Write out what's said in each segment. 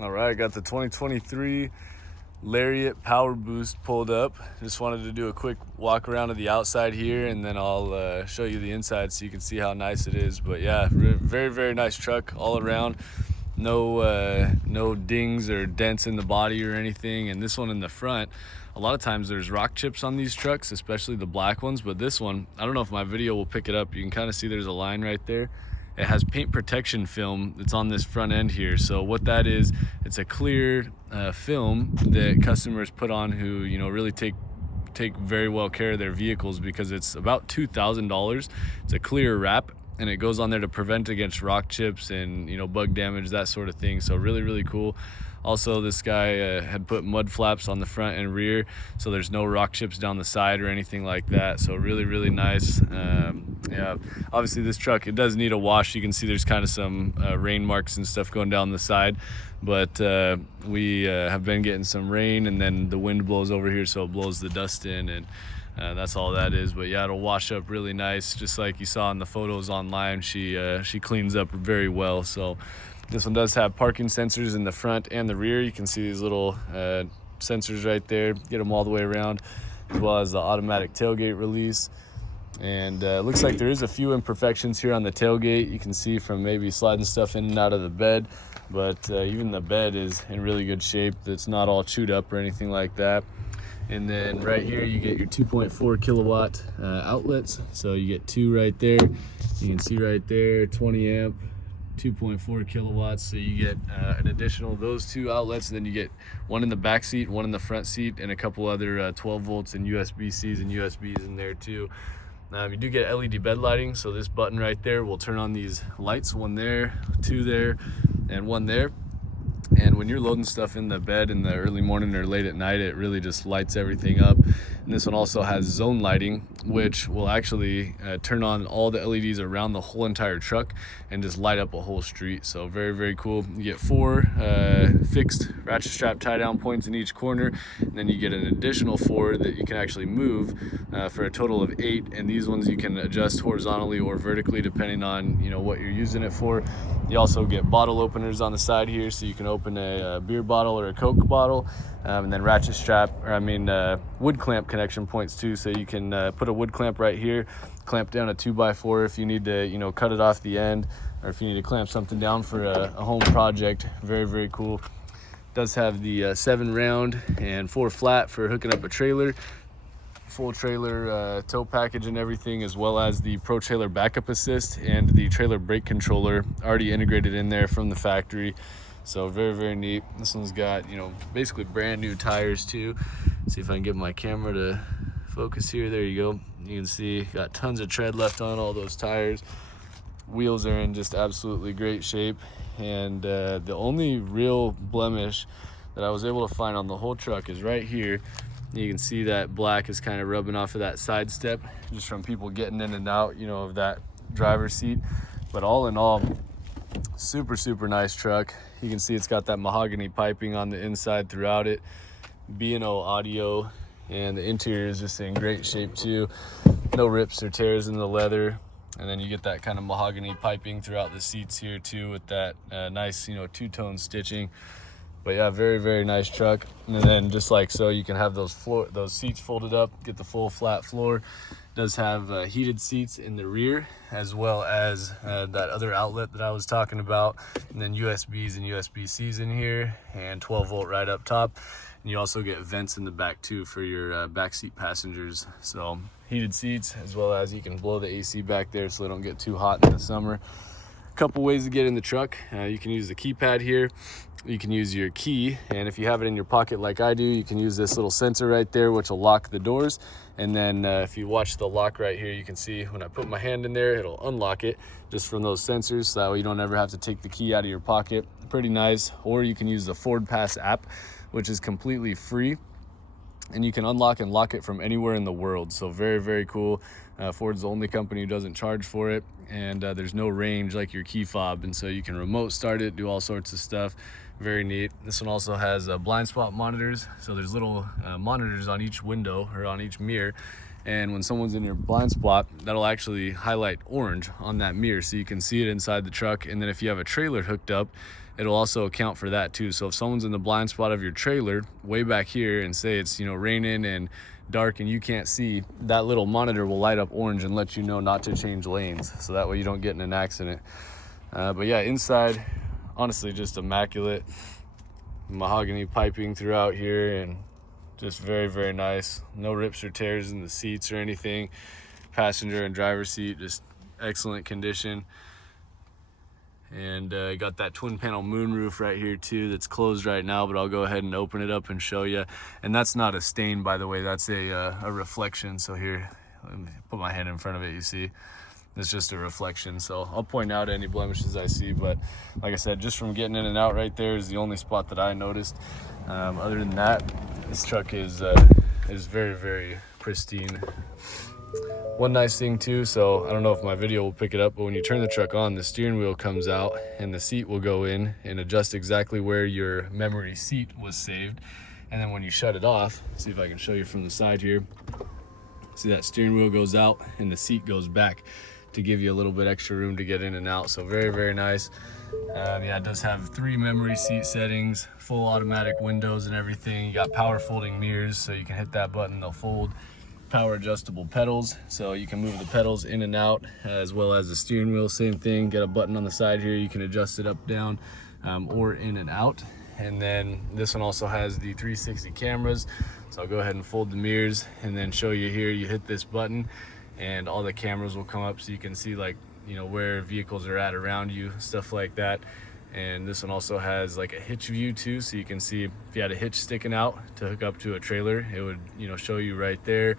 All right, got the 2023 Lariat Powerboost pulled up. Just wanted to do a quick walk around to the outside here, and then I'll show you the inside so you can see how nice it is. But yeah, very, very nice truck all around. No dings or dents in the body or anything. And this one in the front, a lot of times there's rock chips on these trucks, especially the black ones. But this one, I don't know if my video will pick it up. You can kind of see there's a line right there. It has paint protection film that's on this front end here. So what that is, it's a clear film that customers put on who, really take very well care of their vehicles, because it's about $2,000. It's a clear wrap, and it goes on there to prevent against rock chips and bug damage, that sort of thing. So really, really cool. Also, this guy had put mud flaps on the front and rear, so there's no rock chips down the side or anything like that. So really, really nice. Yeah, obviously this truck, it does need a wash. You can see there's kind of some rain marks and stuff going down the side, but we have been getting some rain, and then the wind blows over here, so it blows the dust in, and that's all that is. But yeah, it'll wash up really nice, just like you saw in the photos online. She cleans up very well. So this one does have parking sensors in the front and the rear. You can see these little sensors right there, get them all the way around, as well as the automatic tailgate release. And looks like there is a few imperfections here on the tailgate. You can see from maybe sliding stuff in and out of the bed, but even the bed is in really good shape. It's not all chewed up or anything like that. And then right here you get your 2.4 kilowatt outlets. So you get two right there. You can see right there, 20 amp, 2.4 kilowatts. So you get an additional those two outlets, and then you get one in the back seat, one in the front seat, and a couple other 12 volts and USB-Cs and USBs in there too. You do get LED bed lighting, so this button right there will turn on these lights, one there, two there, and one there. And when you're loading stuff in the bed in the early morning or late at night, it really just lights everything up. And this one also has zone lighting, which will actually turn on all the LEDs around the whole entire truck and just light up a whole street. So very, very cool. You get 4 fixed ratchet strap tie down points in each corner, and then you get an additional 4 that you can actually move for a total of 8. And these ones you can adjust horizontally or vertically depending on what you're using it for. You also get bottle openers on the side here, so you can open a beer bottle or a Coke bottle, and then ratchet strap, wood clamp connection points too, so you can put a wood clamp right here, clamp down a 2x4 if you need to cut it off the end, or if you need to clamp something down for a home project. Very, very cool. Does have the 7 round and 4 flat for hooking up a trailer, full trailer tow package and everything, as well as the Pro Trailer backup assist and the trailer brake controller already integrated in there from the factory. So very, very neat. This one's got basically brand new tires too. See if I can get my camera to focus here. There you go. You can see got tons of tread left on all those tires. Wheels are in just absolutely great shape, and the only real blemish that I was able to find on the whole truck is right here. You can see that black is kind of rubbing off of that side step just from people getting in and out of that driver's seat. But all in all, super, super nice truck. You can see it's got that mahogany piping on the inside throughout it, B&O audio, and the interior is just in great shape too. No rips or tears in the leather. And then you get that kind of mahogany piping throughout the seats here too, with that nice two-tone stitching. But yeah, very, very nice truck. And then just like so, you can have those seats folded up, get the full flat floor. It does have heated seats in the rear, as well as that other outlet that I was talking about, and then USBs and USB-Cs in here, and 12 volt right up top. And you also get vents in the back too for your back seat passengers. So heated seats, as well as you can blow the AC back there so they don't get too hot in the summer. Couple ways to get in the truck. You can use the keypad here. You can use your key, and if you have it in your pocket like I do, you can use this little sensor right there, which will lock the doors. And then if you watch the lock right here, you can see when I put my hand in there, it'll unlock it just from those sensors, so that way you don't ever have to take the key out of your pocket. Pretty nice. Or you can use the Ford Pass app, which is completely free, and you can unlock and lock it from anywhere in the world. So very, very cool. Ford's the only company who doesn't charge for it, and there's no range like your key fob, and so you can remote start it, do all sorts of stuff. Very neat. This one also has blind spot monitors, so there's little monitors on each window or on each mirror, and when someone's in your blind spot, that'll actually highlight orange on that mirror so you can see it inside the truck. And then if you have a trailer hooked up, it'll also account for that too. So if someone's in the blind spot of your trailer way back here, and say it's, you know, raining and dark and you can't see, that little monitor will light up orange and let you know not to change lanes, so that way you don't get in an accident. But yeah, inside, honestly, just immaculate. Mahogany piping throughout here, and just very, very nice. No rips or tears in the seats or anything. Passenger and driver seat, just excellent condition. And got that twin panel moonroof right here too, that's closed right now, but I'll go ahead and open it up and show you. And that's not a stain, by the way, that's a reflection. So here, let me put my hand in front of it, you see it's just a reflection. So I'll point out any blemishes I see, but like I said, just from getting in and out right there is the only spot that I noticed. Other than that, this truck is very, very pristine. One nice thing too, so I don't know if my video will pick it up, but when you turn the truck on, the steering wheel comes out and the seat will go in and adjust exactly where your memory seat was saved. And then when you shut it off, see if I can show you from the side here, see that steering wheel goes out and the seat goes back to give you a little bit extra room to get in and out. So very, very nice. Yeah, it does have 3 memory seat settings, full automatic windows and everything. You got power folding mirrors, so you can hit that button, they'll fold. Power adjustable pedals, so you can move the pedals in and out, as well as the steering wheel, same thing. Got a button on the side here, you can adjust it up, down, or in and out. And then this one also has the 360 cameras, so I'll go ahead and fold the mirrors and then show you here. You hit this button and all the cameras will come up, so you can see, like, you know, where vehicles are at around you, stuff like that. And this one also has like a hitch view too, so you can see if you had a hitch sticking out to hook up to a trailer, it would, you know, show you right there,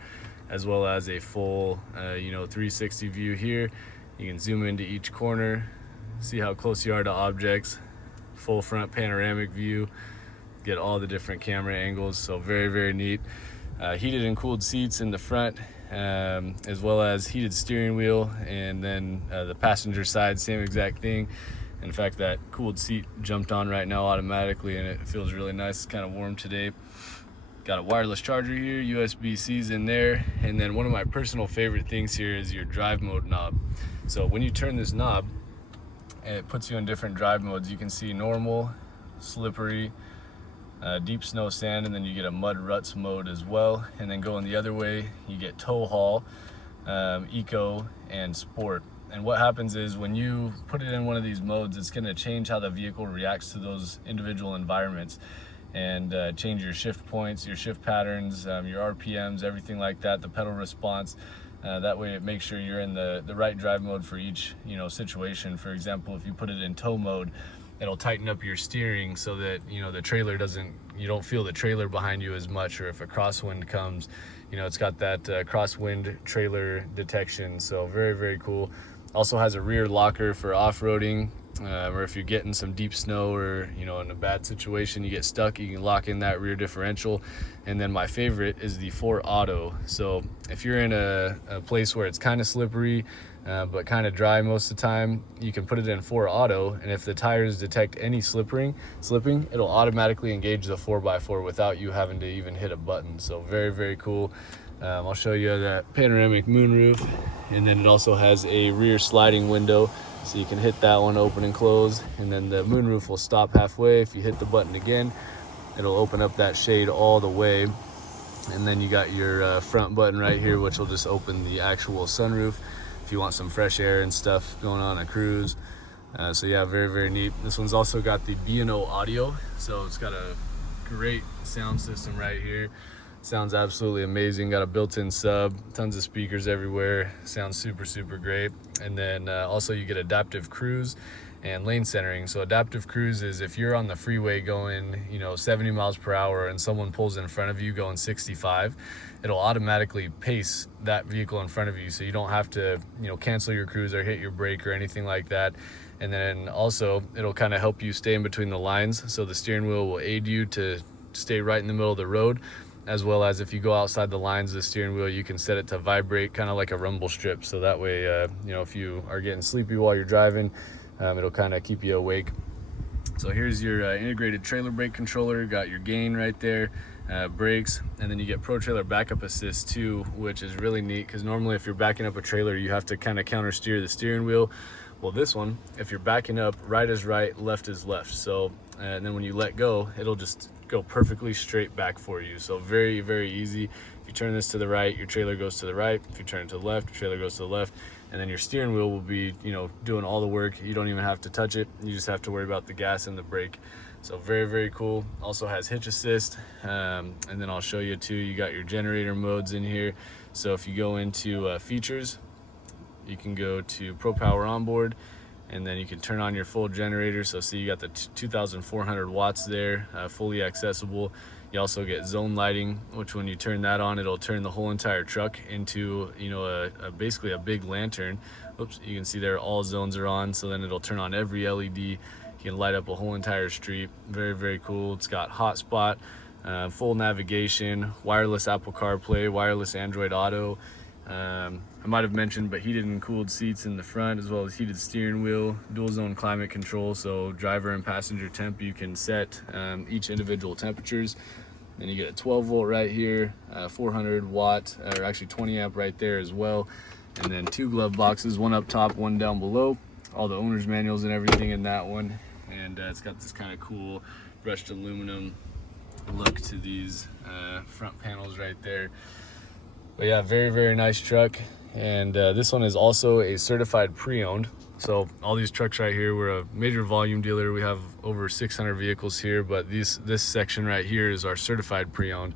as well as a full 360 view here. You can zoom into each corner, see how close you are to objects, full front panoramic view, get all the different camera angles. So very, very neat. Heated and cooled seats in the front, as well as heated steering wheel, and then the passenger side, same exact thing. In fact, that cooled seat jumped on right now automatically, and it feels really nice. It's kind of warm today. Got a wireless charger here, USB-C's in there, and then one of my personal favorite things here is your drive mode knob. So when you turn this knob, it puts you in different drive modes. You can see normal, slippery, deep snow, sand, and then you get a mud ruts mode as well. And then going the other way, you get tow haul, eco, and sport. And what happens is when you put it in one of these modes, it's going to change how the vehicle reacts to those individual environments, and change your shift points, your shift patterns, your RPMs, everything like that, the pedal response. That way it makes sure you're in the right drive mode for each, you know, situation. For example, if you put it in tow mode, it'll tighten up your steering so that, you know, the trailer you don't feel the trailer behind you as much, or if a crosswind comes, you know, it's got that crosswind trailer detection. So very, very cool. Also has a rear locker for off-roading, or if you're getting some deep snow, or, you know, in a bad situation, you get stuck, you can lock in that rear differential. And then my favorite is the 4 auto. So if you're in a place where it's kind of slippery, but kind of dry most of the time, you can put it in 4 auto, and if the tires detect any slipping, it'll automatically engage the 4x4 without you having to even hit a button. So very, very cool. I'll show you that panoramic moonroof, and then it also has a rear sliding window, so you can hit that one, open and close, and then the moonroof will stop halfway. If you hit the button again, it'll open up that shade all the way. And then you got your front button right here, which will just open the actual sunroof if you want some fresh air and stuff going on a cruise. So yeah, very, very neat. This one's also got the B&O audio, so it's got a great sound system right here. Sounds absolutely amazing. Got a built-in sub, tons of speakers everywhere. Sounds super, super great. And then also you get adaptive cruise and lane centering. So adaptive cruise is if you're on the freeway going, you know, 70 miles per hour and someone pulls in front of you going 65, it'll automatically pace that vehicle in front of you, so you don't have to, you know, cancel your cruise or hit your brake or anything like that. And then also it'll kind of help you stay in between the lines, so the steering wheel will aid you to stay right in the middle of the road, as well as if you go outside the lines of the steering wheel, you can set it to vibrate, kind of like a rumble strip. So that way, you know, if you are getting sleepy while you're driving, it'll kind of keep you awake. So here's your integrated trailer brake controller. Got your gain right there, brakes, and then you get Pro Trailer Backup Assist too, which is really neat, because normally if you're backing up a trailer, you have to kind of counter steer the steering wheel. Well, this one, if you're backing up, right is right, left is left. So, and then when you let go, it'll just go perfectly straight back for you. So very, very easy. If you turn this to the right, your trailer goes to the right. If you turn it to the left, your trailer goes to the left. And then your steering wheel will be, you know, doing all the work. You don't even have to touch it. You just have to worry about the gas and the brake. So very, very cool. Also has hitch assist. And then I'll show you too, you got your generator modes in here. So if you go into features, you can go to Pro Power Onboard, and then you can turn on your full generator. So see, you got the 2,400 watts there, fully accessible. You also get zone lighting, which when you turn that on, it'll turn the whole entire truck into, you know, basically a big lantern. Oops, you can see there all zones are on, so then it'll turn on every LED. You can light up a whole entire street. Very, very cool. It's got hotspot, full navigation, wireless Apple CarPlay, wireless Android Auto. I might have mentioned, but heated and cooled seats in the front, as well as heated steering wheel, dual zone climate control, so driver and passenger temp, you can set each individual temperatures. Then you get a 12 volt right here, 400 watt, or actually 20 amp right there as well. And then 2 glove boxes, one up top, one down below. All the owner's manuals and everything in that one. And it's got this kind of cool brushed aluminum look to these front panels right there. But yeah, very, very nice truck. And this one is also a certified pre-owned. So all these trucks right here, we're a major volume dealer. We have over 600 vehicles here, but this section right here is our certified pre-owned.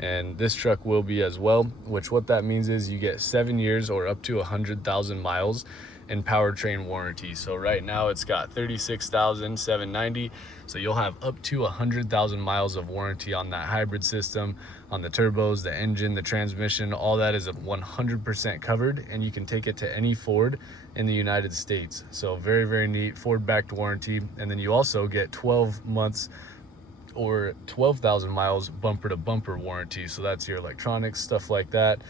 And this truck will be as well, which what that means is you get 7 years or up to 100,000 miles in powertrain warranty. So right now it's got 36,790. So you'll have up to 100,000 miles of warranty on that hybrid system, on the turbos, the engine, the transmission. All that is 100% covered, and you can take it to any Ford in the United States. So very, very neat, Ford backed warranty. And then you also get 12 months or 12,000 miles bumper to bumper warranty. So that's your electronics, stuff like that.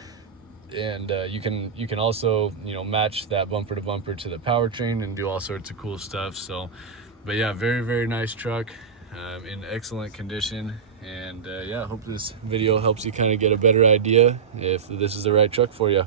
And you can also, you know, match that bumper to bumper to the powertrain and do all sorts of cool stuff. So, but yeah, very, very nice truck, in excellent condition. And yeah, I hope this video helps you kind of get a better idea if this is the right truck for you.